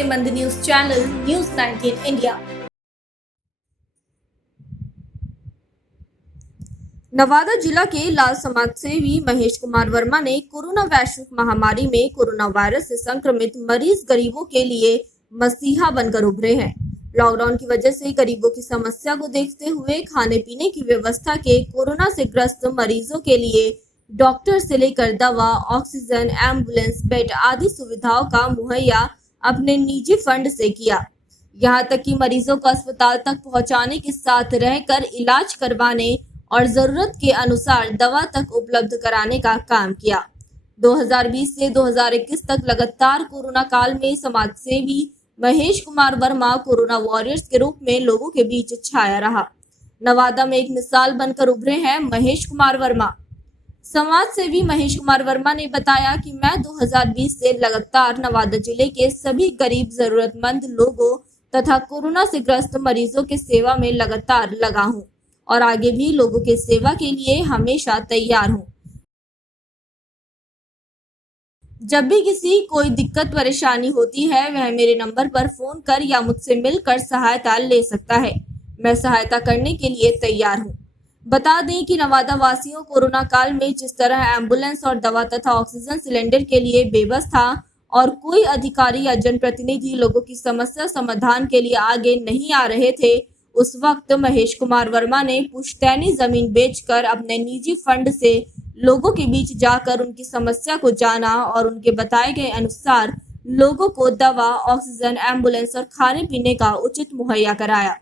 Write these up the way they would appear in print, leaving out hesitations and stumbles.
भरोसेमंद news channel news 19 India. Nawada जिला के लाल समाज सेवी महेश कुमार वर्मा ने कोरोना वैश्विक महामारी में कोरोना वायरस से संक्रमित मरीज गरीबों के लिए मसीहा बनकर उभरे हैं। लॉकडाउन की वजह से गरीबों की समस्या को देखते हुए खाने पीने की व्यवस्था के कोरोना से ग्रस्त मरीजों के लिए डॉक्टर से लेकर दवा, ऑक्सीजन, एम्बुलेंस, बेड आदि सुविधाओं का मुहैया अपने निजी फंड से किया। यहाँ तक कि मरीजों को अस्पताल तक पहुँचाने के साथ रहकर इलाज करवाने और जरूरत के अनुसार दवा तक उपलब्ध कराने का काम किया। 2020 से 2021 तक लगातार कोरोना काल में समाज सेवी महेश कुमार वर्मा कोरोना वॉरियर्स के रूप में लोगों के बीच छाया रहा। नवादा में एक मिसाल बनकर उभरे हैं महेश कुमार वर्मा। समाज सेवी महेश कुमार वर्मा ने बताया कि मैं 2020 से लगातार नवादा जिले के सभी गरीब जरूरतमंद लोगों तथा कोरोना से ग्रस्त मरीजों के सेवा में लगातार लगा हूं और आगे भी लोगों के सेवा के लिए हमेशा तैयार हूं। जब भी किसी कोई दिक्कत परेशानी होती है वह मेरे नंबर पर फोन कर या मुझसे मिलकर सहायता ले सकता है। मैं सहायता करने के लिए तैयार हूं। बता दें कि नवादा वासियों कोरोना काल में जिस तरह एम्बुलेंस और दवा तथा ऑक्सीजन सिलेंडर के लिए बेबस था और कोई अधिकारी या जनप्रतिनिधि लोगों की समस्या समाधान के लिए आगे नहीं आ रहे थे, उस वक्त महेश कुमार वर्मा ने पुश्तैनी जमीन बेचकर अपने निजी फंड से लोगों के बीच जाकर उनकी समस्या को जाना और उनके बताए गए अनुसार लोगों को दवा, ऑक्सीजन, एम्बुलेंस और खाने पीने का उचित मुहैया कराया।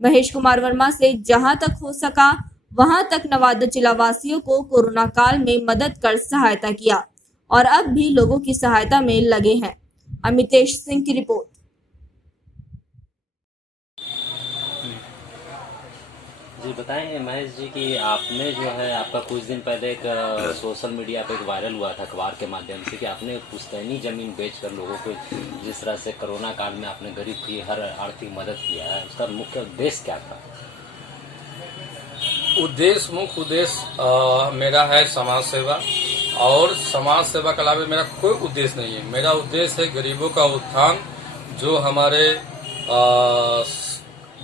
महेश कुमार वर्मा से जहां तक हो सका वहां तक नवादा जिला वासियों को कोरोना काल में मदद कर सहायता किया और अब भी लोगों की सहायता में लगे हैं। अमितेश सिंह की रिपोर्ट। जी बताएं महेश जी कि आपने जो है आपका कुछ दिन पहले एक सोशल मीडिया पे एक वायरल हुआ था अखबार के माध्यम से कि आपने पुश्तैनी जमीन बेचकर लोगों को जिस तरह से कोरोना काल में आपने गरीब की हर आर्थिक मदद किया है, उसका मुख्य उद्देश्य क्या था? मुख्य उद्देश्य मेरा है समाज सेवा और समाज सेवा के अलावा मेरा कोई उद्देश्य नहीं है। मेरा उद्देश्य है गरीबों का उत्थान। जो हमारे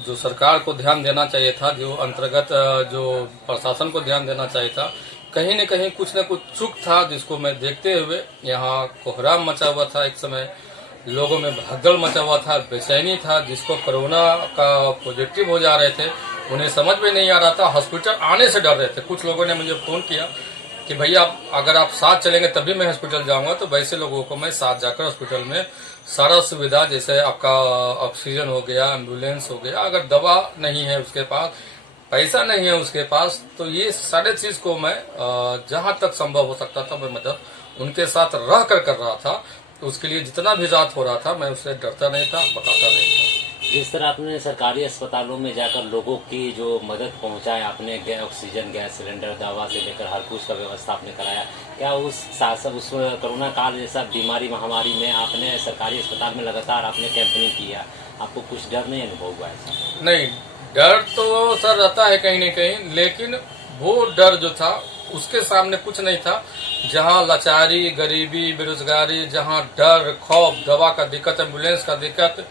जो सरकार को ध्यान देना चाहिए था, जो अंतर्गत जो प्रशासन को ध्यान देना चाहिए था, कहीं न कहीं कुछ न कुछ चूक था, जिसको मैं देखते हुए यहाँ कोहराम मचा हुआ था। एक समय लोगों में भगदड़ मचा हुआ था, बेचैनी था, जिसको कोरोना का पॉजिटिव हो जा रहे थे, उन्हें समझ में नहीं आ रहा था, हॉस्पिटल आने से डर रहे थे। कुछ लोगों ने मुझे फ़ोन किया कि भैया अगर आप साथ चलेंगे तभी मैं हॉस्पिटल जाऊंगा। तो वैसे लोगों को मैं साथ जाकर हॉस्पिटल में सारा सुविधा, जैसे आपका ऑक्सीजन हो गया, एम्बुलेंस हो गया, अगर दवा नहीं है उसके पास, पैसा नहीं है उसके पास, तो ये सारे चीज को मैं जहां तक संभव हो सकता था मैं मदद उनके साथ रह कर रहा था। तो उसके लिए जितना भी रात हो रहा था मैं उससे डरता नहीं था, बताता नहीं था। जिस तरह आपने सरकारी अस्पतालों में जाकर लोगों की जो मदद पहुंचाए, आपने ऑक्सीजन, गैस सिलेंडर, दवा से लेकर हर कुछ का व्यवस्था आपने कराया, क्या उस कोरोना काल जैसा बीमारी महामारी में आपने सरकारी अस्पताल में लगातार आपने कैंप नहीं किया, आपको कुछ डर नहीं अनुभव हुआ? ऐसा नहीं, डर तो सर रहता है कहीं न कहीं, लेकिन वो डर जो था उसके सामने कुछ नहीं था। जहाँ लाचारी, गरीबी, बेरोजगारी, जहाँ डर, खौफ, दवा का दिक्कत, एम्बुलेंस का दिक्कत,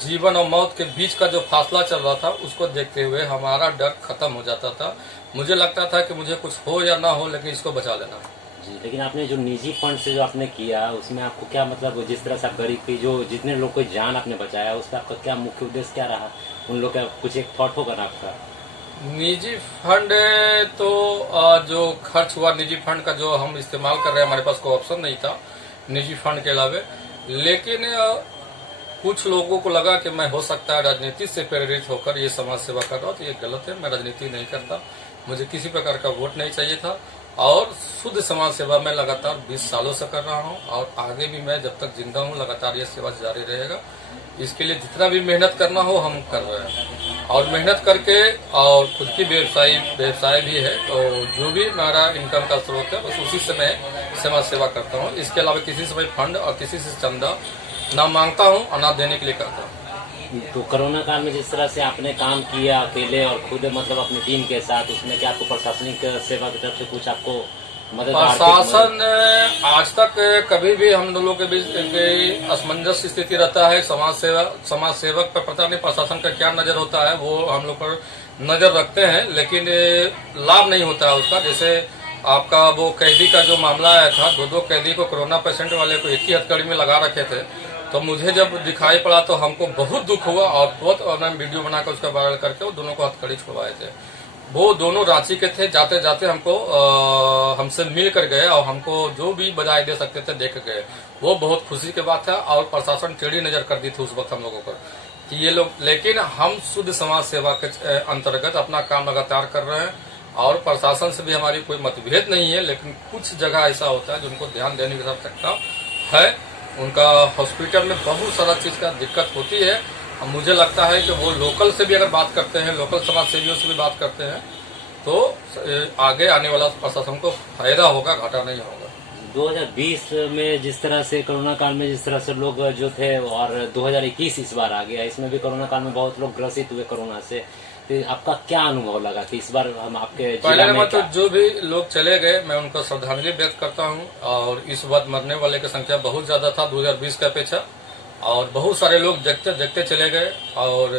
जीवन और मौत के बीच का जो फासला चल रहा था, उसको देखते हुए हमारा डर खत्म हो जाता था। मुझे लगता था कि मुझे कुछ हो या ना हो, लेकिन इसको बचा लेना जी। लेकिन आपने जो निजी फंड से जो आपने किया, उसमें आपको क्या मतलब, जिस तरह से आप गरीब की जो जितने लोग को जान आपने बचाया, उसका आपका क्या मुख्य उद्देश्य क्या रहा? उन लोग का कुछ एक थॉट होगा ना आपका? निजी फंड तो जो खर्च हुआ निजी फंड का जो हम इस्तेमाल कर रहे हैं, हमारे पास कोई ऑप्शन नहीं था निजी फंड के अलावा। लेकिन कुछ लोगों को लगा कि मैं हो सकता है राजनीति से प्रेरित होकर ये समाज सेवा कर रहा हूँ, तो ये गलत है। मैं राजनीति नहीं करता, मुझे किसी प्रकार का वोट नहीं चाहिए था और शुद्ध समाज सेवा मैं लगातार 20 सालों से कर रहा हूँ और आगे भी मैं जब तक जिंदा हूँ लगातार ये सेवा जारी रहेगा। इसके लिए जितना भी मेहनत करना हो हम कर रहे हैं और मेहनत करके, और खुद की व्यवसाय भी है, तो जो भी मेरा इनकम का स्रोत है बस उसी से मैं समाज सेवा करता हूँ। इसके अलावा किसी से मैं फंड और किसी से चंदा ना मांगता हूँ और ना देने के लिए करता हूँ। तो कोरोना काल में जिस तरह से आपने काम किया अकेले और खुद मतलब अपनी टीम के साथ, उसमें क्या आपको प्रशासनिक सेवा की तरफ से कुछ आपको मदद आर्थिक प्रशासन आज तक कभी भी हम लोगों के बीच एक असमंजस स्थिति रहता है। समाज सेवक पर पता नहीं प्रशासन का क्या नजर होता है, वो हम लोग पर नजर रखते हैं, लेकिन लाभ नहीं होता है उसका। जैसे आपका वो कैदी का जो मामला आया था, दो कैदी को कोरोना पेशेंट वाले को एक ही हथकड़ी में लगा रखे थे, तो मुझे जब दिखाई पड़ा तो हमको बहुत दुख हुआ और तुरंत मैं वीडियो बनाकर उसका वायरल करके वो दोनों को हथकड़ी छुड़वाए थे। वो दोनों रांची के थे, जाते जाते हमको हमसे मिल कर गए और हमको जो भी बधाई दे सकते थे देख गए। वो बहुत खुशी की बात है और प्रशासन टेढ़ी नजर कर दी थी उस वक्त हम लोगों पर कि ये लोग, लेकिन हम शुद्ध समाज सेवा के अंतर्गत अपना काम लगातार कर रहे हैं और प्रशासन से भी हमारी कोई मतभेद नहीं है। लेकिन कुछ जगह ऐसा होता है जिनको ध्यान देने की आवश्यकता है। उनका हॉस्पिटल में बहुत सारा चीज का दिक्कत होती है। मुझे लगता है कि वो लोकल से भी अगर बात करते हैं, लोकल समाज सेवियों से भी बात करते हैं, तो आगे आने वाला प्रशासन को फायदा होगा, घाटा नहीं होगा। 2020 में जिस तरह से कोरोना काल में जिस तरह से लोग जो थे, और 2021 इस बार आ गया, इसमें भी कोरोना काल में बहुत लोग ग्रसित हुए कोरोना से। तो आपका क्या अनुभव लगा कि इस बार हम आपके पहले नंबर तो जो भी लोग चले गए मैं उनको श्रद्धांजलि व्यक्त करता हूं। और इस बार मरने वाले की संख्या बहुत ज्यादा था 2020 की अपेक्षा, और बहुत सारे लोग देखते देखते चले गए और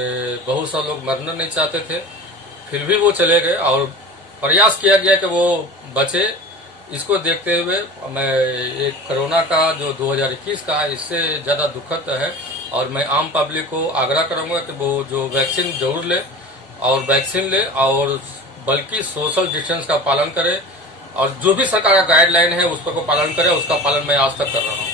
बहुत सारे लोग मरना नहीं चाहते थे, फिर भी वो चले गए और प्रयास किया गया कि वो बचे। इसको देखते हुए मैं एक कोरोना का जो 2021 का है इससे ज्यादा दुखद है और मैं आम पब्लिक को आग्रह करूंगा कि वो जो वैक्सीन जरूर ले और वैक्सीन ले और बल्कि सोशल डिस्टेंस का पालन करे और जो भी सरकार का गाइडलाइन है उस पर को पालन करे। उसका पालन मैं आज तक कर रहा हूँ।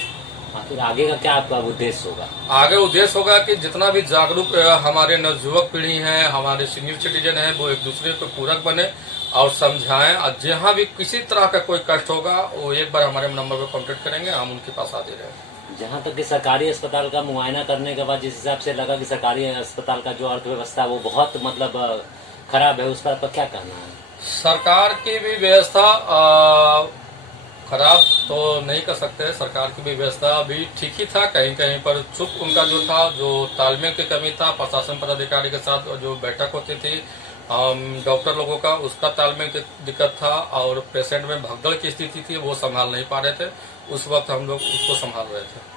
फिर आगे का क्या आपका उद्देश्य होगा? आगे उद्देश्य होगा कि जितना भी जागरूक हमारे नवयुवक पीढ़ी है, हमारे सीनियर सिटीजन है, वो एक दूसरे को पूरक बने और समझाएं। और जहाँ भी किसी तरह का कोई कष्ट होगा वो एक बार हमारे नंबर पर कांटेक्ट करेंगे, हम उनके पास आते रहेंगे। जहाँ तक कि सरकारी अस्पताल का मुआयना करने के बाद जिस हिसाब से लगा कि सरकारी अस्पताल का जो अर्थव्यवस्था वो बहुत मतलब खराब है, उस पर आपका क्या कहना है? सरकार की भी व्यवस्था खराब तो नहीं कर सकते। सरकार की भी व्यवस्था भी ठीक ही था, कहीं कहीं पर चुप उनका जो था, जो तालमेल की कमी था, प्रशासन पदाधिकारी के साथ जो बैठक होती थी डॉक्टर लोगों का, उसका तालमेल की दिक्कत था और पेशेंट में भगदड़ की स्थिति थी, वो संभाल नहीं पा रहे थे। उस वक्त हम लोग उसको संभाल रहे थे।